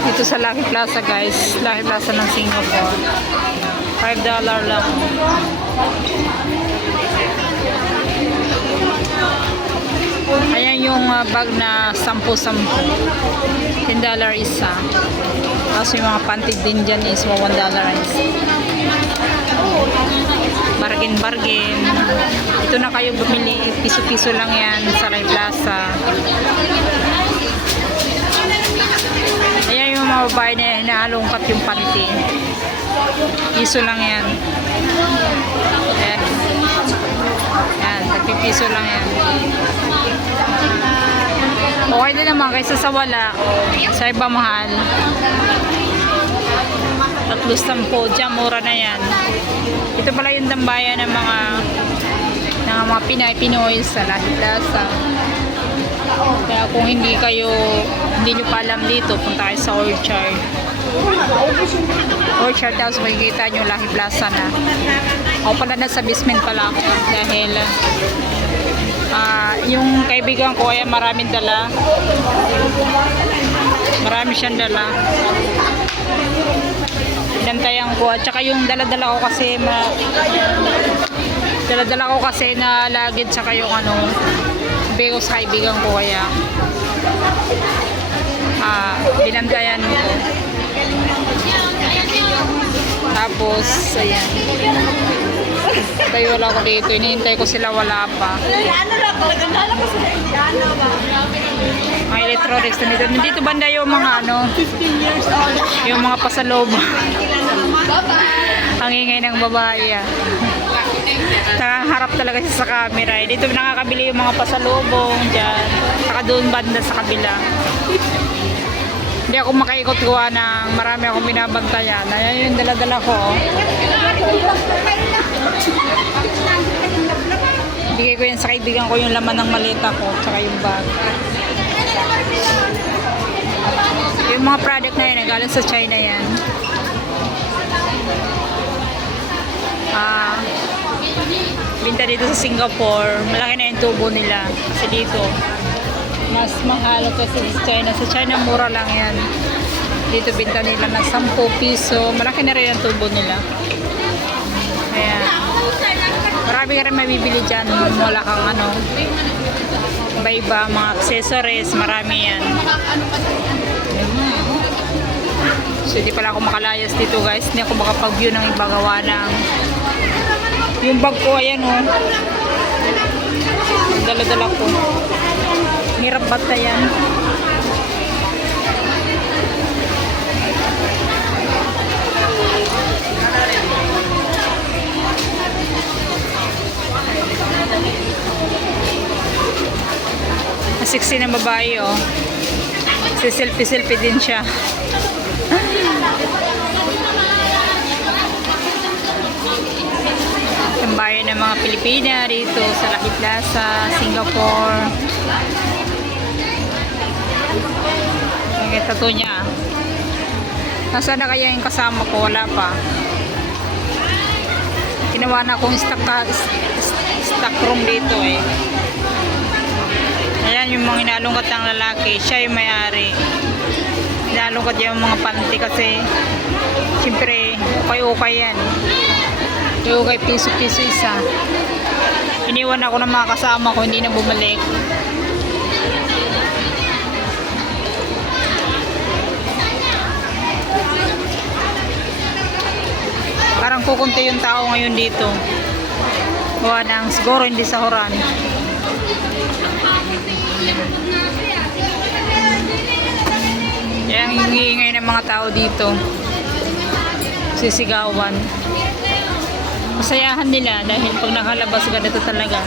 Dito sa Lucky Plaza guys, Lucky Plaza ng Singapore. $5 lang. Ayan yung bag na 10-10. $10 isa. Tapos yung mga panty din dyan is $1 isa. Bargain. Ito na kayo bumili. Piso-piso lang yan sa Lucky Plaza. Ayan yung mga babae na hinalungkat yung panty. Piso lang yan. Ayan. Ayan, piso lang yan. Okay din naman kaysa sa wala. Sa iba mahal. 3-10 dyan, mura na yan. Ito pala yung dambayan ng mga Pinoy sa Lucky Plaza. Kaya kung hindi nyo pa alam dito, punta kayo sa Orchard, tapos makikita nyo Lucky Plaza na. Ako pala nasa basement pala ako dahil yung kaibigan ko ay maraming dala. Marami siyang dala. Pinantayan ko at saka yung dala-dala ko kasi na lagid saka yung bigos kaibigan ko kaya binantayan ko. Tapos ayan, tayo wala ko dito, hinihintay ko sila, wala pa. Mga electronics nandito. Nandito banda yung mga 15 years old. yung mga pasalubong. Ang ingay ng babae nakaharap talaga siya sa camera. Dito nakakabili yung mga pasalubong dyan. Saka doon banda sa kabila. Hindi ako makaikot-gawa ng marami akong binabantayan. Ayan yung dala-dala ko. Bigay ko yan sa kaibigan ko yung laman ng maleta ko. Tsaka yung bag. Yung mga product na yan, galing sa China yan. Binta dito sa Singapore. Malaki na yung tubo nila. Kasi dito, mas mahal kasi sa China. Sa China, mura lang yan. Dito, binta nila ng 10 piso. Malaki na rin ang tubo nila. Ayan. Marami ka rin mabibili dyan. Wala kang iba-iba, mga accessories. Marami yan. So, hindi pala ako makalayas dito guys. Hindi ako makapag-view ng iba gawa ng yung bag ko, ayan dala-dala ko. Hirap bata yan. Sexy na babae selfie din siya. Ang bayan ng mga Pilipina dito sa Lucky Plaza, Singapore. Ang tattoo niya. Nasaan na kaya yung kasama ko? Wala pa. Ginawa na akong stock room dito Ayan yung mga inalungkat ng lalaki. Siya yung may-ari. Inalungkat yung mga panty kasi siyempre ukay-ukay yan. Ukay piso-piso isa. Iniwan ako ng mga kasama ko, hindi na bumalik. Parang kukunti yung tao ngayon dito. Gawa ng siguro hindi sahuran. Yan yung iingay ng mga tao dito. Sisigawan. Masayahan nila dahil pag nakalabas ganito talaga.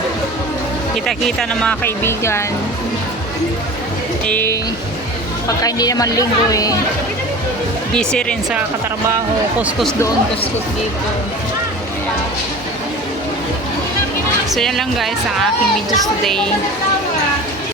Kita-kita ng mga kaibigan. Pagka hindi naman linggo busy rin sa katrabaho. Kuskus doon, kuskus dito. So yan lang guys ang aking videos today.